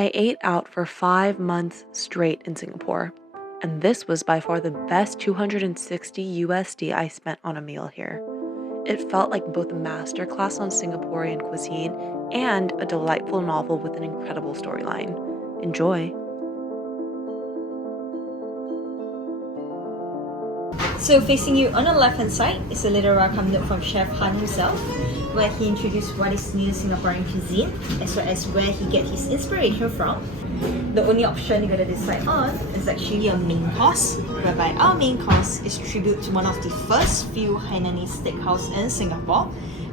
I ate out for 5 months straight in Singapore, and this was by far the best 260 USD I spent on a meal here. It felt like both a masterclass on Singaporean cuisine and a delightful novel with an incredible storyline. Enjoy! So facing you on the left-hand side is a little welcome note from Chef Han himself, where he introduced what is new Singaporean cuisine, as well as where he get his inspiration from. The only option you gotta decide on is actually a main course, whereby our main course is tribute to one of the first few Hainanese steakhouse in Singapore,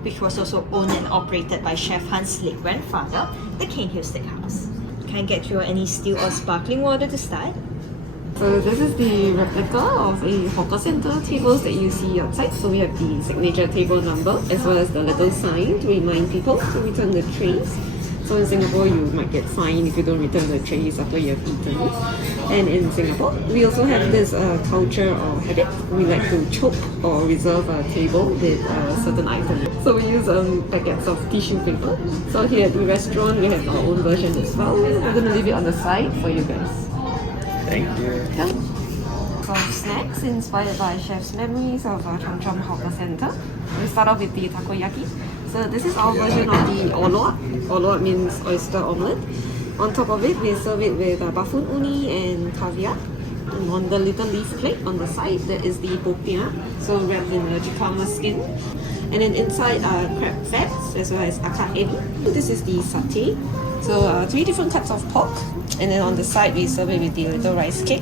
which was also owned and operated by Chef Han's late grandfather, the Cane Hill Steakhouse. Can I get you any still or sparkling water to start? So this is the replica of a hawker center tables that you see outside. So we have the signature table number as well as the little sign to remind people to return the trays. So in Singapore, you might get fined if you don't return the trays after you have eaten. And in Singapore, we also have this culture or habit. We like to chope or reserve a table with certain items. So we use packets of tissue paper. So here at the restaurant, we have our own version as well. We're going to leave it on the side for you guys. Thank you. Yeah. Some snacks inspired by chef's memories of Chomp Hawker Center. We start off with the takoyaki. So this is our version of the oloak. Oloak means oyster omelette. On top of it, we serve it with bafun uni and caviar. And on the little leaf plate on the side, there is the popiah, so wrapped in a jicama skin. And then inside are crab fats as well as akar ebi. This is the satay. So 3 different cuts of pork, and then on the side we serve it with the little rice cake.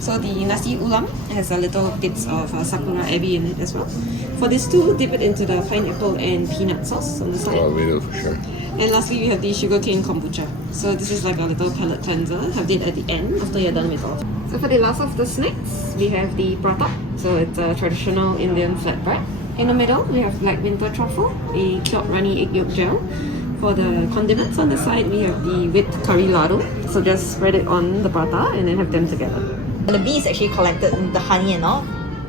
So the nasi ulam has a little bits of sakura ebi in it as well. For this too, dip it into the pineapple and peanut sauce on the side. Oh, we do for sure. And lastly, we have the sugarcane kombucha. So this is like a little palate cleanser. Have it at the end after you're done with all. So for the last of the snacks, we have the prata. So it's a traditional Indian flatbread. In the middle, we have black winter truffle, a cured runny egg yolk gel. For the condiments on the side, we have the whipped curry lado. So just spread it on the prata and then have them together. The bee is actually collected in the honey and all.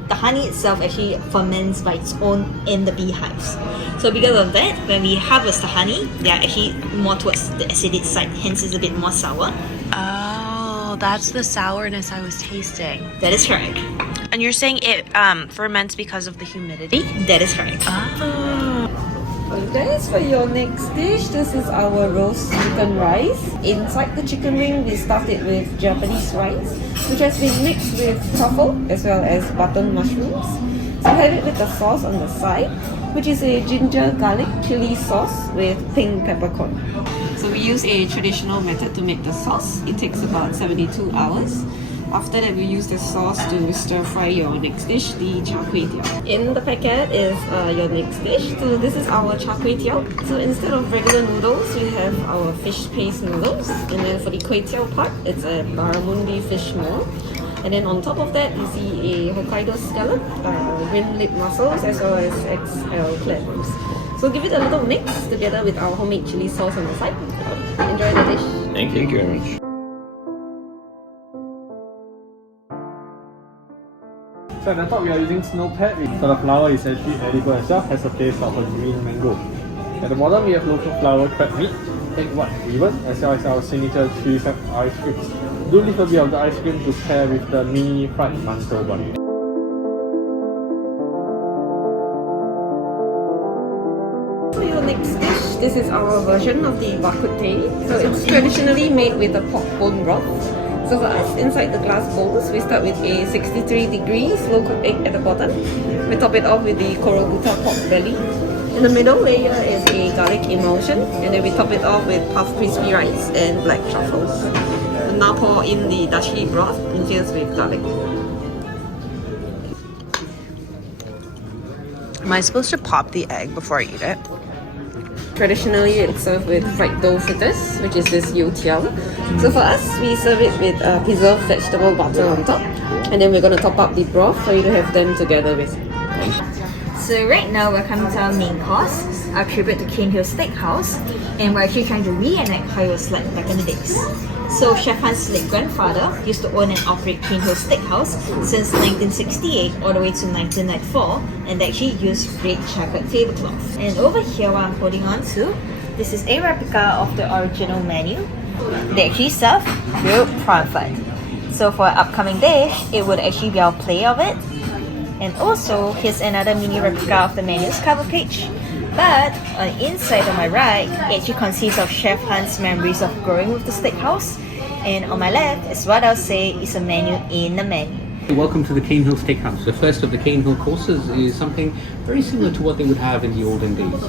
The honey itself actually ferments by its own in the beehives. So because of that, when we harvest the honey, they are actually more towards the acidic side, hence it's a bit more sour. Oh, that's the sourness I was tasting. That is correct. And you're saying it ferments because of the humidity? That is correct. Oh. Guys, for your next dish, this is our roast chicken rice. Inside the chicken wing, we stuffed it with Japanese rice, which has been mixed with truffle as well as button mushrooms. So have it with the sauce on the side, which is a ginger garlic chili sauce with pink peppercorn. So we use a traditional method to make the sauce. It takes about 72 hours. After that, we use the sauce to stir fry your next dish, the char kway teow. In the packet is your next dish. So this is our char kway teow. So instead of regular noodles, we have our fish paste noodles. And then for the kway teow part, it's a barramundi fish maw. And then on top of that, you see a Hokkaido scallop, green lip mussels, as well as XL clams. So give it a little mix together with our homemade chili sauce on the side. Enjoy the dish. Thank you very much. So at the top we are using snow pad, so the flour is actually edible as well, has a taste of a green mango. At the bottom we have local flour crab meat, egg white ribbon, as well as our signature cheese ice creams. Do leave a bit of the ice cream to pair with the mini fried mantou bun. For your next dish, this is our version of the bak kut teh. So it's traditionally made with a pork bone broth. So for us, inside the glass bowls, we start with a 63 degrees slow cooked egg at the bottom. We top it off with the korobuta pork belly. In the middle layer is a garlic emulsion, and then we top it off with puffed crispy rice and black truffles. And now pour in the dashi broth infused with garlic. Am I supposed to pop the egg before I eat it? Traditionally, it's served with fried dough fritters, which is this youtiao. So for us, we serve it with preserved vegetable butter on top. And then we're going to top up the broth for you to have them together with. So right now we're coming to our main course, our tribute to Cane Hill Steakhouse, and we're actually trying to reenact how it was like back in the days. So Chef Han's late grandfather used to own and operate Cane Hill Steakhouse since 1968 all the way to 1994, and they actually used red checkered tablecloth. And over here what I'm holding on to, this is a replica of the original menu, They actually serve grilled prawn fat. So for our upcoming dish, it would actually be our plate of it. And also, here's another mini replica of the menu's cover page. But on the inside on my right, it actually consists of Chef Han's memories of growing with the steakhouse. And on my left is what I'll say is a menu in a menu. Welcome to the Cane Hill Steakhouse. The first of the Cane Hill courses is something very similar to what they would have in the olden days,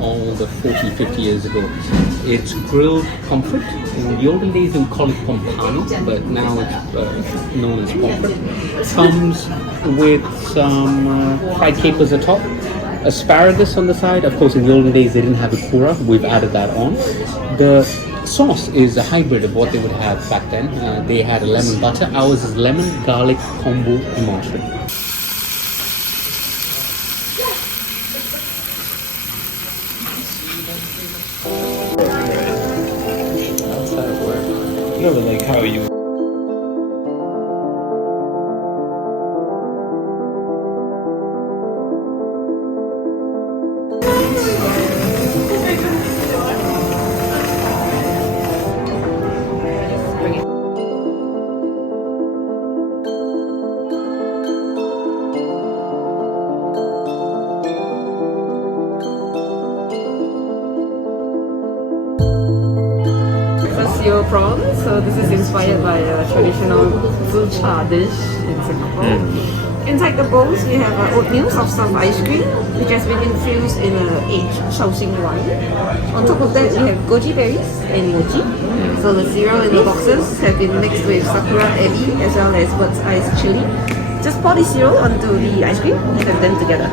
all the 40, 50 years ago. It's grilled pomfret. In the olden days they would call it pompano, but now it's known as pomfret. Comes with some fried capers atop, asparagus on the side. Of course, in the olden days they didn't have a kura. We've added that on. The sauce is a hybrid of what they would have back then. They had a lemon butter. Ours is lemon garlic combo emulsion. That's how it works. No, but like how you. Your prawn. So this is inspired by a traditional char dish in Singapore. Inside the bowls we have oatmeal soft serve ice cream, which has been infused in aged Shaoxing wine. On top of that we have goji berries and mochi. So the cereal in the boxes have been mixed with sakura ebi as well as bird's eye chili. Just pour the cereal onto the ice cream and blend them together.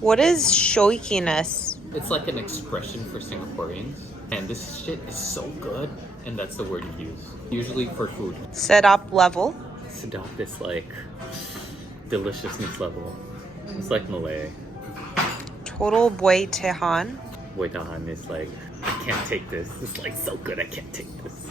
What is shoikiness? It's like an expression for Singaporeans, and this shit is so good, and that's the word you use. Usually for food. Sedap level. Sedap is like deliciousness level. It's like Malay. Total buay tehan. Buay tahan is like, I can't take this. It's like so good, I can't take this.